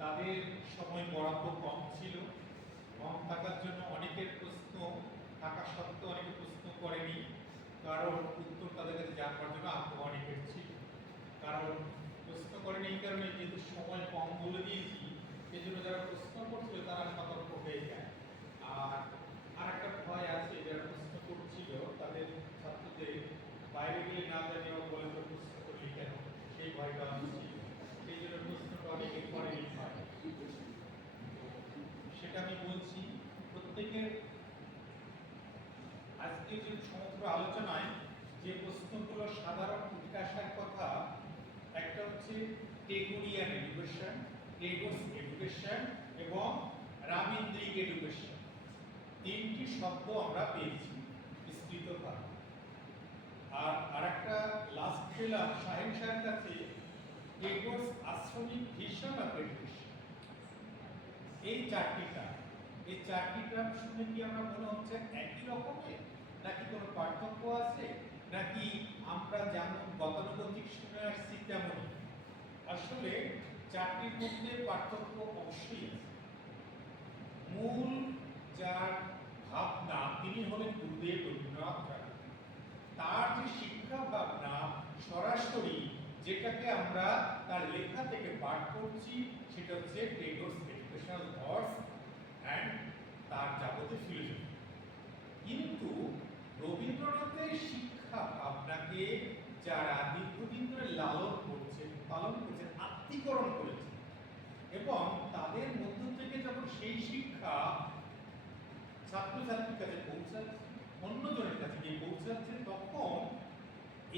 তাদের সময় বরাদ্দ কম ছিল, কম থাকার জন্য অনেকের প্রশ্ন থাকা সত্ত্বেও অনেকে প্রশ্ন করেনি, কারণ উত্তর তাদের কাছে জানবার জন্য আগ্রহ অনেকের ছিল। কারণ প্রশ্ন করেনি এই কারণে যেহেতু সময় কম বলে দিয়েছি, সেই জন্য যারা প্রশ্ন করছিল তারা সতর্ক হয়ে যায়। আর একটা ভয় আছে, যারা প্রশ্ন করছিল তাদের ছাত্রদের বাইরে গিয়ে না জানি বলে তো প্রশ্ন করলি কেন, সেই ভয়টা ছিল। সেই জন্য প্রশ্নটা অনেকে করেনি হয়। সেটা আমি বলছি প্রত্যেকের আজকে যে সমগ্র আলোচনায় যে প্রশ্নগুলো সাধারণ উঠে আসার কথা, একটা হচ্ছে টেগোরিয়ান এডুকেশন, টেগোস এডুকেশন এবং রাবীন্দ্রিক এডুকেশন, তিনটি শব্দ আমরা পেয়েছি বিস্তৃতভাবে। আর আরেকটা লাস্ট পেলাম সাহেব সাহের কাছে, টেগোস আশ্রমিক ভিশন অফ এডুকেশন। এই চারটিটা শুনে কি আমরা মনে হচ্ছে একই রকমের, নাকি কোনো পার্থক্য আছে, নাকি আমরা যেমন গতানুগতিক শুনে আসছি তেমনই? আসলে চারটির মধ্যে পার্থক্য অবশ্যই আছে। মূল যার ভাবনা তিনি হলেন গুরুদেব রবীন্দ্রনাথ ঠাকুর। তার যে শিক্ষা ভাবনা সরাসরি যেটাকে আমরা তার লেখা থেকে পাঠ করছি, সেটা হচ্ছে টেগোরস এডুকেশনাল থটস অ্যান্ড তার যাবতীয় ফিলোসফি। কিন্তু রবীন্দ্রনাথের শিক্ষা ভাবনাকে যারা দীর্ঘদিন ধরে লালন করছেন, পালন করছেন, আত্মীকরণ করেছেন, এবং তাদের মধ্য থেকে যখন সেই শিক্ষা ছাত্রছাত্রীর কাছে পৌঁছাচ্ছে, অন্যজনের কাছে গিয়ে পৌঁছাচ্ছে, তখন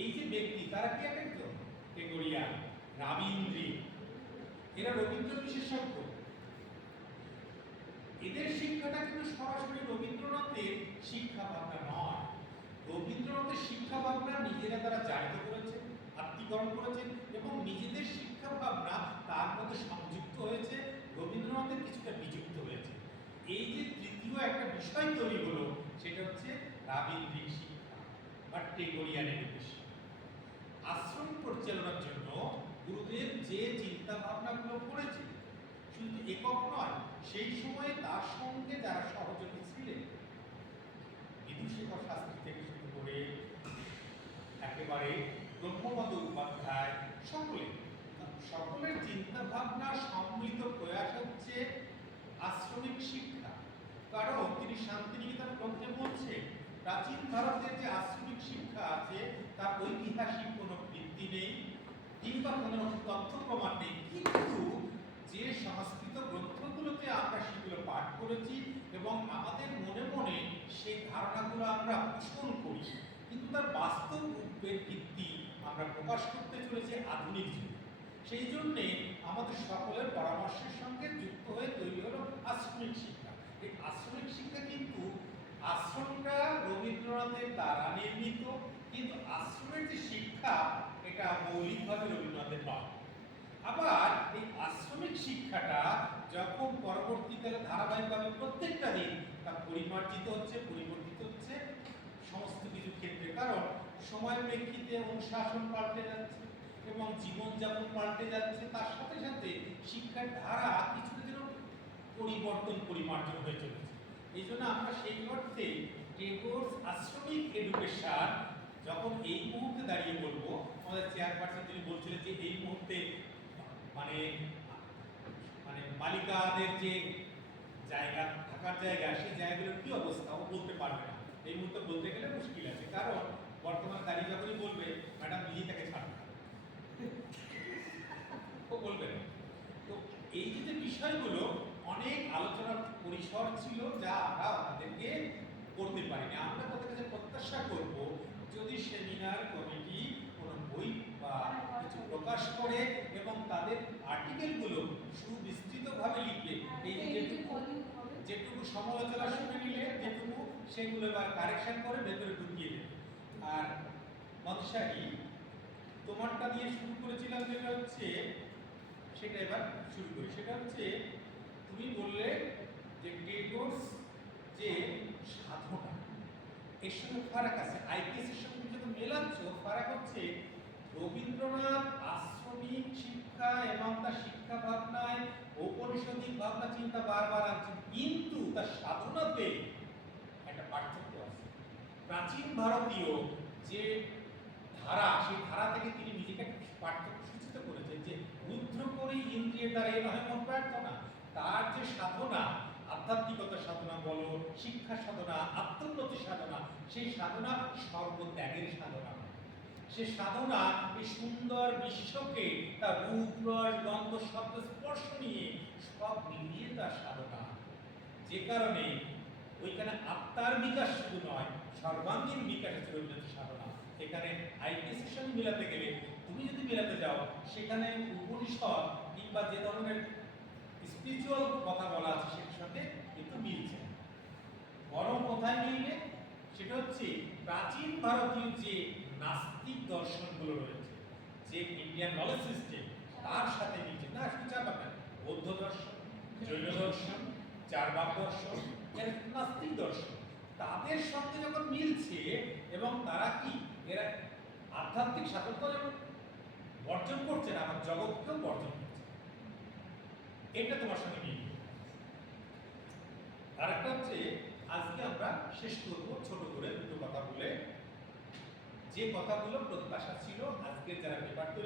এই যে ব্যক্তি তারা কি একজন টেগোরিয়ান, রাবীন্দ্রিক, এরা রবীন্দ্র বিশেষজ্ঞ। এদের শিক্ষাটা কিন্তু সরাসরি রবীন্দ্রনাথের শিক্ষা ভাবনা নয়। রবীন্দ্রনাথের শিক্ষা ভাবনা নিজেরা তারা জাহির করেছেন, আত্মীকরণ করেছেন, এবং নিজেদের শিক্ষা ভাবনা তার মধ্যে সংযুক্ত হয়েছে, রবীন্দ্রনাথের কিছুটা বিযুক্ত হয়েছে। এই যে তৃতীয় একটা বিষয় তৈরি হলো, সেটা হচ্ছে রাবীন্দ্রিক শিক্ষা বা টেগোরিয়ান এডুকেশন। আশ্রম পরিচালনার জন্য গুরুদেব যে চিন্তা ভাবনাগুলো করেছে শুধু একক নয়, সেই সময়ে তার সঙ্গে যারা সহযোগী ছিলেন, বিদুশেখর শাস্ত্রী থেকে শুরু করে একেবারে ব্রহ্মপদ উপাধ্যায়, সকলের চিন্তা ভাবনা সম্মিলিত প্রয়াস হচ্ছে আশ্রমিক শিক্ষা। কারণ তিনি শান্তিনিকেতন গ্রন্থে বলছে, প্রাচীন ভারতের যে আশ্রমিক শিক্ষা আছে তার ঐতিহাসিক কোনো ভিত্তি নেই কিংবা কোনো তথ্য প্রমাণ নেই, কিন্তু যে সংস্কৃত গ্রন্থগুলোতে আমরা সেগুলো পাঠ করেছি এবং আমাদের মনে মনে সেই ধারণাগুলো আমরা পোষণ করি, কিন্তু তার বাস্তব রূপের ভিত্তি আমরা প্রকাশ করতে চলেছি আধুনিক যুগে। সেই জন্যে আমাদের সকলের পরামর্শের সঙ্গে যুক্ত হয়ে তৈরি হলো আশ্রমিক শিক্ষা। এই আশ্রমিক শিক্ষা কিন্তু আশ্রমটা রবীন্দ্রনাথের দ্বারা নির্মিত, কিন্তু আশ্রমের যে শিক্ষা এটা মৌলিকভাবে রবীন্দ্রনাথের নয়। আবার এই আশ্রমিক শিক্ষাটা যখন পরবর্তীকালে ধারাবাহিকভাবে প্রত্যেকটা দিন তা পরিমার্জিত হচ্ছে, পরিবর্তিত হচ্ছে সমস্ত কিছু ক্ষেত্রে, কারণ সময় প্রেক্ষিতে অনুশাসন পাল্টে যাচ্ছে এবং জীবনযাপন পাল্টে যাচ্ছে, তার সাথে সাথে শিক্ষার ধারা কিছুটা যেন পরিবর্তন পরিমার্জন হয়ে চলেছে। এই জন্য আমরা সেই অর্থে টেগোরস আশ্রমিক এডুকেশন যখন এই মুহূর্তে দাঁড়িয়ে বলবো, আমাদের চেয়ারপারসন তিনি বলছিলেন যে এই মুহূর্তে মানে মানে বালিকাদের যে জায়গা, থাকার জায়গা, সেই জায়গাগুলোর কি অবস্থা ও বলতে পারবে না। এই মুহূর্তে বলতে গেলে মুশকিল আছে, কারণ বর্তমানে দাঁড়িয়ে যখনই বলবে ম্যাডাম নিজেই তাকে ছাড়বে, ও বলবে না। তো এই যে বিষয়গুলো অনেক আলোচনার পরিসর ছিল, যা আমরা আপনাদেরকে করতে পারিনি। আমরা তাদের কাছে প্রত্যাশা করব, যদি সেমিনার কমিটি কোনো বই বা কিছু প্রকাশ করে এবং তাদের আর্টিকেলগুলো সুবিস্তৃতভাবে লিখবে, এই যে যেটুকু সমালোচনা শুনে নিলে যেটুকু সেগুলো এবার কারেকশন করে ভেতরে ঢুকিয়ে দেবে। আর মনসাহি, তোমারটা দিয়ে শুরু করেছিলাম, যেটা হচ্ছে সেটা এবার শুরু করি। সেটা হচ্ছে তুমি বললে যে টেগোরস যে সাধনা, এর সঙ্গে ফারাক আছে, আইপিএস এর সঙ্গে যখন মেলাচ্ছ, ফারাক হচ্ছে রবীন্দ্রনাথ আশ্রমিক শিক্ষা এবং তার শিক্ষা ভাবনায় প্রাচীন ভারতীয় যে ধারা, সেই ধারা থেকে তিনি নিজেকে পার্থক্য সূচিত করেছেন যে রুদ্র করে ইন্দ্রিয়ের দ্বারা এ নহে মন প্রার্থনা। তার যে সাধনা, আধ্যাত্মিকতার সাধনা বলো, শিক্ষা সাধনা, আত্মোন্নতি সাধনা, সেই সাধনা সর্বত্যাগের সাধনা। সে সাধনা এই সুন্দর বিশ্বকে তার রূপ, রস, গন্ধ, শব্দ, স্পর্শ নিয়ে সব মিলিয়ে তার সাধনা। যে কারণে ওইখানে আত্মার বিকাশ শুধু নয়, সর্বাঙ্গীন বিকাশের জন্য সাধনা। এখানে আইপিএসের সঙ্গে মিলাতে গেলে, তুমি যদি মিলাতে যাও, সেখানে উপনিষদ কিংবা যে ধরনের স্পিরিচুয়াল কথা বলা আছে সেটার সাথে কিন্তু মিলছে না। বরং কোথায় মিলবে? সেটা হচ্ছে প্রাচীন ভারতীয় যে নাস্তিক দর্শনগুলো রয়েছে, যে ইন্ডিয়ান নলেজ সিস্টেম, তার সাথে মিলছে না। শুধু চারবার না, বৌদ্ধ দর্শন, জৈন দর্শন, চারবাক দর্শন, এর নাস্তিক দর্শন, তাদের সঙ্গে যখন মিলছে এবং তারা কি এরা আধ্যাত্মিক স্বাতন্ত্র্য যেমন বর্জন করছে না, আমার জগৎকেও বর্জন করছে, এটা তোমার সঙ্গে মিলবে। আর একটা হচ্ছে, আজকে আমরা শেষ করবো ছোট করে দুটো কথা বলে। যে কথাগুলো প্রত্যাশা ছিল আজকে যারা পেপার